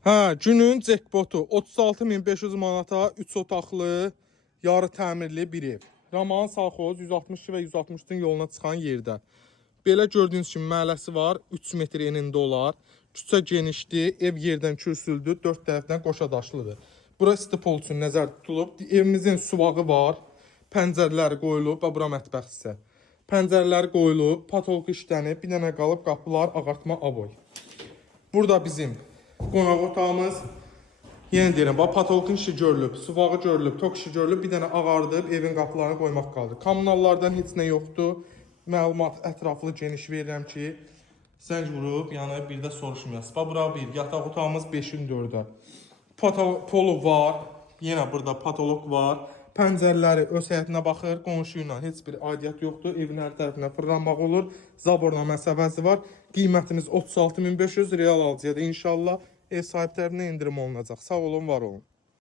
Hə, günün jackpotu 36.500 manata 3 otaqlı, yarı təmirli bir ev. Raman Salxoz 162 və 160-ın yoluna çıxan yerdə. Belə gördüyünüz kimi məhəlləsi var, 3 metr enində olar. Küçə genişdir, ev yerdən kürsüldür, 4 tərəfdən qoşadaşlıdır. Bura stipol üçün nəzər tutulub. Evimizin suvağı var, pəncərələri qoyulub və bura mətbəx hissə. Pəncərələri qoyulub, patolq işlənib, bir dənə qalıb qapılar, ağartma, aboy. Burada bizim qonaq otağımız. Yenə deyirəm, patolqun işi görülüb, suvağı görülüb, tok işi görülüb, bir dənə ağardıb, evin qapılarını qoymaq qaldı. Kommunallardan heç nə yoxdur. Məlumat ətraflı geniş verirəm ki, zəng vurub, yəni bir də soruşmayasınız. Bura bir, yataq otağımız 5-in 4-ə. Polu var, yenə burada patolog var. Pəncərələri öz həyətinə baxır, qonşu ilə heç bir aidiyyət yoxdur. Evin hər tərəfinə fırlanmaq olur. Zaborla məsələsi var. Qiymətimiz 36.500 real alıcıya da inşallah ev sahib tərəfindən indirim olunacaq. Sağ olun, var olun.